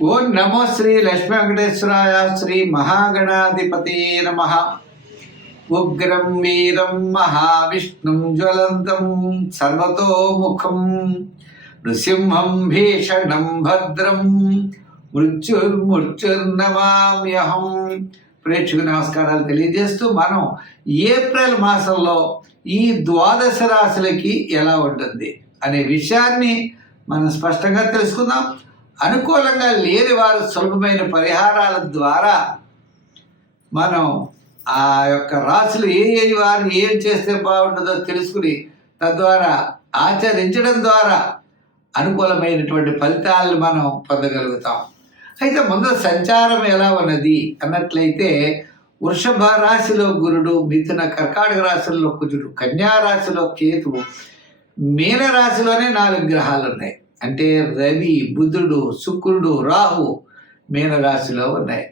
ఓం నమో శ్రీ లక్ష్మీ వెంకటేశ్వరాయ శ్రీ మహాగణాధిపతి నమః. ఉగ్రం వీరం మహావిష్ణుం జ్వలంతం సర్వతోముఖం నృసింహం భీషణం భద్రం మృత్యుర్నమామ్యహం. ప్రేక్షకు నమస్కారాలు తెలియజేస్తూ మనం ఏప్రిల్ మాసంలో ఈ ద్వాదశ రాశులకి ఎలా ఉంటుంది అనే విషయాన్ని మనం స్పష్టంగా తెలుసుకుందాం. అనుకూలంగా లేని వారు సులభమైన పరిహారాల ద్వారా మనం ఆ యొక్క రాశులు ఏ వారు ఏం చేస్తే బాగుంటుందో తెలుసుకుని తద్వారా ఆచరించడం ద్వారా అనుకూలమైనటువంటి ఫలితాలను మనం పొందగలుగుతాం. అయితే ముందు సంచారం ఎలా ఉన్నది అన్నట్లయితే వృషభ రాశిలో గురుడు, మిథున కర్కాటక రాశుల్లో కుజుడు, కన్యా రాశిలో కేతువు, మీన రాశిలోనే 4 గ్రహాలు ఉన్నాయి. అంటే రవి, బుధుడు, శుక్రుడు, రాహు మీనరాశిలో ఉన్నాయి.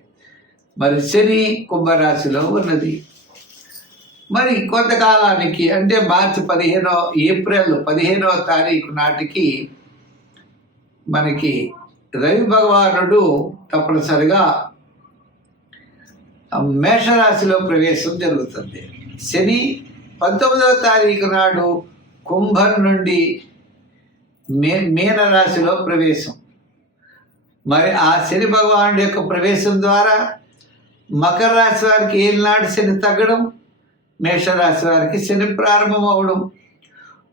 మరి శని కుంభరాశిలో ఉన్నది. మరి కొంతకాలానికి అంటే ఏప్రిల్ 15వ తారీఖు నాటికి మనకి రవి భగవానుడు తప్పనిసరిగా మేషరాశిలో ప్రవేశం జరుగుతుంది. శని 19వ తారీఖు నాడు కుంభం నుండి మీనరాశిలో ప్రవేశం. మరి ఆ శని భగవానుడి యొక్క ప్రవేశం ద్వారా మకర రాశి వారికి ఏలినాటి శని తగ్గడం, మేషరాశి వారికి శని ప్రారంభం అవడం,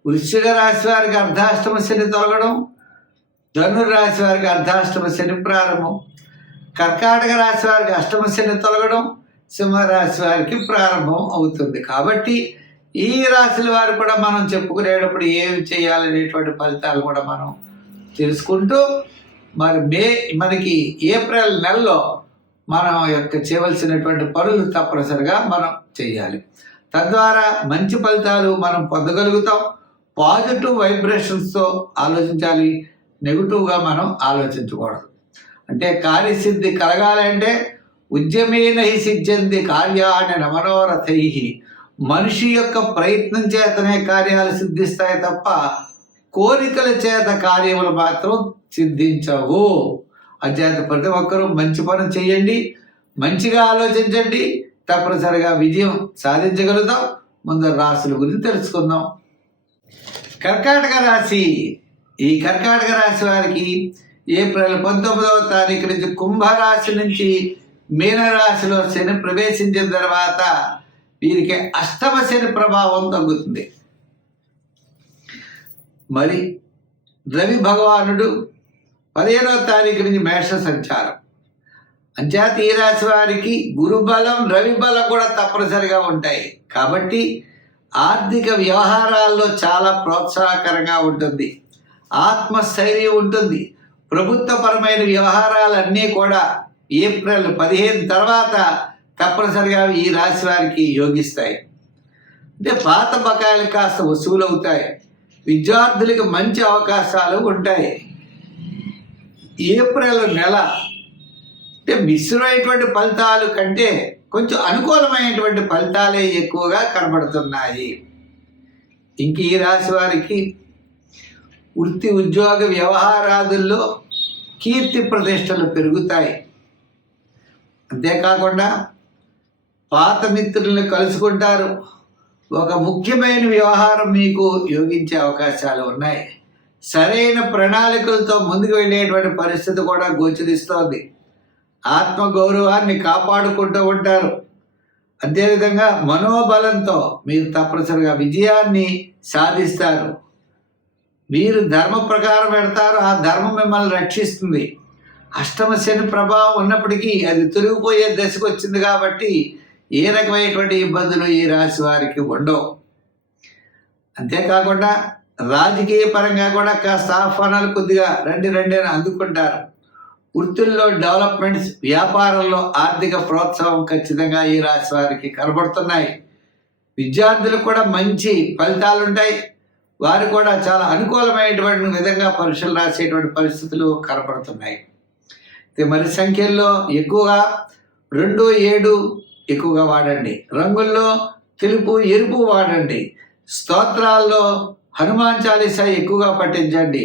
వృశ్చిక రాశి వారికి అర్ధాష్టమ శని తొలగడం, ధనుర్రాశి వారికి అర్ధాష్టమ శని ప్రారంభం, కర్కాటక రాశి వారికి అష్టమ శని తొలగడం, సింహరాశి వారికి ప్రారంభం అవుతుంది. కాబట్టి ఈ రాశుల వారు కూడా మనం చెప్పుకునేటప్పుడు ఏమి చేయాలనేటువంటి ఫలితాలు కూడా మనం తెలుసుకుంటూ మరి మనకి ఏప్రిల్ నెలలో మనం యొక్క చేయవలసినటువంటి పనులు తప్పనిసరిగా మనం చేయాలి. తద్వారా మంచి ఫలితాలు మనం పొందగలుగుతాం. పాజిటివ్ వైబ్రేషన్స్తో ఆలోచించాలి, నెగిటివ్గా మనం ఆలోచించకూడదు. అంటే కార్యసిద్ధి కలగాలంటే ఉద్యమేన హి సిద్ధ్యంతి కార్యాణి మనోరథై. మనిషి యొక్క ప్రయత్నం చేతనే కార్యాలు సిద్ధిస్తాయి తప్ప కోరికల చేత కార్యములు మాత్రం సిద్ధించవు. అంచేత ప్రతి ఒక్కరూ మంచి పని చేయండి, మంచిగా ఆలోచించండి, తప్పనిసరిగా విజయం సాధించగలుగుతాం. ముందు రాశుల గురించి తెలుసుకుందాం. కర్కాటక రాశి. ఈ కర్కాటక రాశి వారికి ఏప్రిల్ 19వ తారీఖు నుంచి కుంభరాశి నుంచి మీనరాశిలో శని ప్రవేశించిన తర్వాత వీరికి అష్టమ శని ప్రభావం తగ్గుతుంది. మరి రవి భగవానుడు 15వ తారీఖు నుంచి మేష సంచారం. అంచేత ఈ రాశి వారికి గురుబలం, రవి బలం కూడా తప్పనిసరిగా ఉంటాయి. కాబట్టి ఆర్థిక వ్యవహారాల్లో చాలా ప్రోత్సాహకరంగా ఉంటుంది, ఆత్మస్థైర్యం ఉంటుంది. ప్రభుత్వపరమైన వ్యవహారాలన్నీ కూడా ఏప్రిల్ 15 తర్వాత తప్పనిసరిగా ఈ రాశి వారికి యోగిస్తాయి. అంటే పాత బకాయిలు కాస్త వసూలు అవుతాయి. విద్యార్థులకు మంచి అవకాశాలు ఉంటాయి. ఏప్రిల్ నెల అంటే మిశ్రమైనటువంటి ఫలితాలు కంటే కొంచెం అనుకూలమైనటువంటి ఫలితాలే ఎక్కువగా కనబడుతున్నాయి. ఇంక ఈ రాశి వారికి వృత్తి, ఉద్యోగ వ్యవహారాదుల్లో కీర్తి ప్రతిష్టలు పెరుగుతాయి. అంతేకాకుండా పాత మిత్రులను కలుసుకుంటారు. ఒక ముఖ్యమైన వ్యవహారం మీకు యోగించే అవకాశాలు ఉన్నాయి. సరైన ప్రణాళికలతో ముందుకు వెళ్ళేటువంటి పరిస్థితి కూడా గోచరిస్తోంది. ఆత్మగౌరవాన్ని కాపాడుకుంటూ ఉంటారు. అదేవిధంగా మనోబలంతో మీరు తప్పనిసరిగా విజయాన్ని సాధిస్తారు. మీరు ధర్మ ప్రకారం పెడతారు, ఆ ధర్మం మిమ్మల్ని రక్షిస్తుంది. అష్టమ శని ప్రభావం ఉన్నప్పటికీ అది తొలగిపోయే దశకు వచ్చింది కాబట్టి ఏ రకమైనటువంటి ఇబ్బందులు ఈ రాశి వారికి ఉండవు. అంతేకాకుండా రాజకీయ పరంగా కూడా కాస్త ఆహ్వానాలు కొద్దిగా రండి అని అందుకుంటారు. వృత్తుల్లో డెవలప్మెంట్స్, వ్యాపారంలో ఆర్థిక ప్రోత్సాహం ఖచ్చితంగా ఈ రాశి వారికి కనబడుతున్నాయి. విద్యార్థులకు కూడా మంచి ఫలితాలు ఉంటాయి. వారు కూడా చాలా అనుకూలమైనటువంటి విధంగా పరీక్షలు రాసేటువంటి పరిస్థితులు కనబడుతున్నాయి. మరి సంఖ్యల్లో ఎక్కువగా 2, 7 ఎక్కువగా వాడండి. రంగుల్లో తెలుపు, ఎరుపు వాడండి. స్తోత్రాల్లో హనుమాన్ చాలీసా ఎక్కువగా పఠించండి.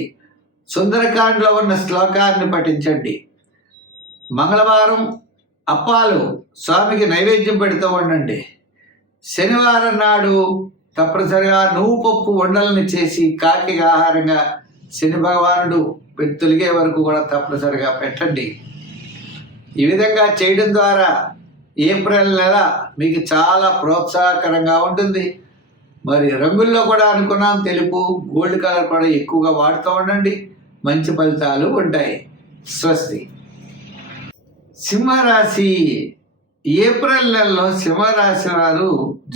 సుందరకాండలో ఉన్న శ్లోకాన్ని పఠించండి. మంగళవారం అప్పాలు స్వామికి నైవేద్యం పెడుతూ ఉండండి. శనివారం నాడు తప్పనిసరిగా నువ్వు పప్పు ఉండలని చేసి కాకి ఆహారంగా శని భగవానుడు తొలిగే వరకు కూడా తప్పనిసరిగా పెట్టండి. ఈ విధంగా చేయడం ద్వారా ఏప్రిల్ నెల మీకు చాలా ప్రోత్సాహకరంగా ఉంటుంది. మరి రంగుల్లో కూడా అనుకున్నాం, తెలుపు, గోల్డ్ కలర్ కూడా ఎక్కువగా వాడుతూ ఉండండి. మంచి ఫలితాలు ఉంటాయి. స్వస్తి. సింహరాశి. ఏప్రిల్ నెలలో సింహరాశి వారు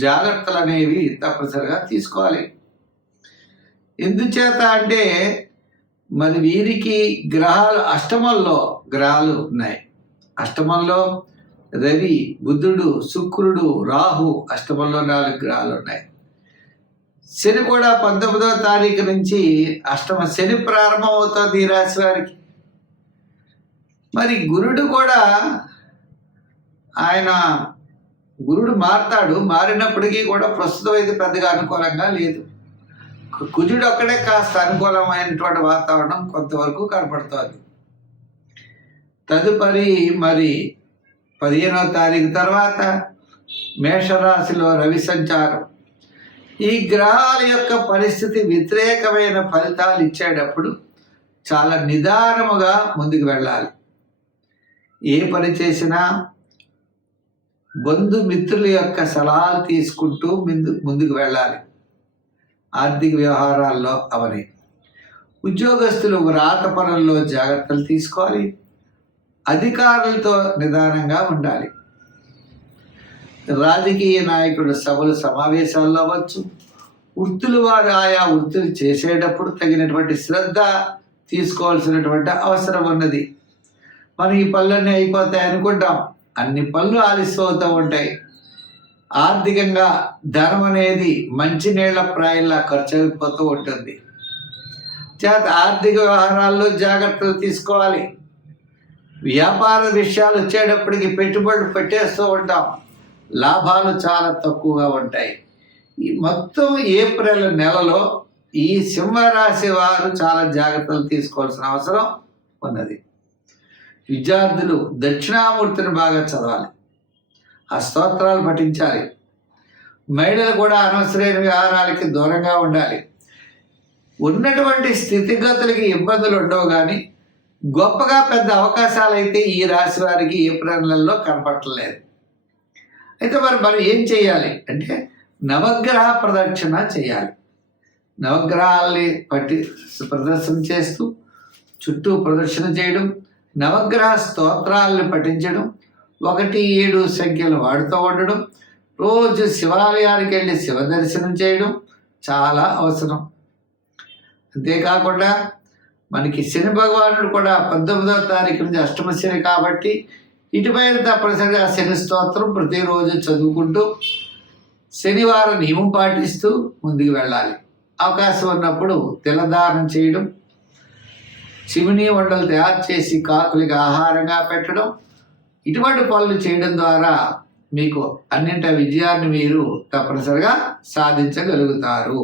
జాగ్రత్తలు అనేవి తప్పనిసరిగా తీసుకోవాలి. ఎందుచేత అంటే మరి వీరికి అష్టమంలో గ్రహాలు ఉన్నాయి. అష్టమంలో రవి, బుధుడు, శుక్రుడు, రాహు, అష్టమంలో 4 గ్రహాలు ఉన్నాయి. శని కూడా 19వ తారీఖు నుంచి అష్టమ శని ప్రారంభం అవుతుంది ఈ రాశి వారికి. మరి గురుడు కూడా గురుడు మారుతాడు. మారినప్పటికీ కూడా ప్రస్తుతం అయితే పెద్దగా అనుకూలంగా లేదు. కుజుడు ఒక్కడే కాస్త అనుకూలమైనటువంటి వాతావరణం కొంతవరకు కనపడుతుంది. తదుపరి మరి 15వ తారీఖు తర్వాత మేషరాశిలో రవి సంచారం. ఈ గ్రహాల యొక్క పరిస్థితి వ్యతిరేకమైన ఫలితాలు ఇచ్చేటప్పుడు చాలా నిదానముగా ముందుకు వెళ్ళాలి. ఏ పని చేసినా బంధుమిత్రుల యొక్క సలహాలు తీసుకుంటూ ముందుకు వెళ్ళాలి. ఆర్థిక వ్యవహారాల్లో అవని. ఉద్యోగస్తులు వ్రాత పనుల్లో జాగ్రత్తలు తీసుకోవాలి. అధికారులతో నిదానంగా ఉండాలి. రాజకీయ నాయకుడు సభలు సమావేశాల్లో అవ్వచ్చు. వృత్తులు వారు ఆయా వృత్తులు చేసేటప్పుడు తగినటువంటి శ్రద్ధ తీసుకోవాల్సినటువంటి అవసరం ఉన్నది. మనం ఈ పనులన్నీ అయిపోతాయి అనుకుంటాం, అన్ని పనులు ఆలస్యం అవుతూ ఉంటాయి. ఆర్థికంగా ధనం అనేది మంచినీళ్ల ప్రాయంలా ఖర్చు అయిపోతూ ఉంటుంది. చేత ఆర్థిక వ్యవహారాల్లో జాగ్రత్తలు తీసుకోవాలి. వ్యాపార విషయాలు వచ్చేటప్పటికి పెట్టుబడులు పెట్టేస్తూ ఉంటాం, లాభాలు చాలా తక్కువగా ఉంటాయి. ఈ మొత్తం ఏప్రిల్ నెలలో ఈ సింహరాశి వారు చాలా జాగ్రత్తలు తీసుకోవాల్సిన అవసరం ఉన్నది. విద్యార్థులు దక్షిణామూర్తిని బాగా చదవాలి, ఆ స్తోత్రాలు పఠించాలి. మహిళలు కూడా అనవసరమైన వ్యవహారాలకి దూరంగా ఉండాలి. ఉన్నటువంటి స్థితిగతులకి ఇబ్బందులు ఉండవు, కానీ గొప్పగా పెద్ద అవకాశాలు అయితే ఈ రాశి వారికి ఏప్రిల్ నెలలో కనపడలేదు. అయితే మనం ఏం చేయాలి అంటే నవగ్రహ ప్రదక్షిణ చేయాలి. నవగ్రహాల్ని ప్రదర్శన చేస్తూ చుట్టూ ప్రదక్షిణ చేయడం, నవగ్రహ స్తోత్రాలను పఠించడం, 1, 7 సంఖ్యలు వాడుతూ ఉండడం, రోజు శివాలయానికి వెళ్ళి శివ దర్శనం చేయడం చాలా అవసరం. అంతేకాకుండా మనకి శని భగవానుడు కూడా 19వ తారీఖు నుంచి అష్టమ శని కాబట్టి ఇటుపైన తప్పనిసరిగా శని స్తోత్రం ప్రతిరోజు చదువుకుంటూ శనివారం నియమం పాటిస్తూ ముందుకు వెళ్ళాలి. అవకాశం ఉన్నప్పుడు తిలదానం చేయడం, చిమినీ వంటలు తయారు చేసి కాకులకి ఆహారంగా పెట్టడం, ఇటువంటి పనులు చేయడం ద్వారా మీకు అన్నింటి విజయాన్ని మీరు తప్పనిసరిగా సాధించగలుగుతారు.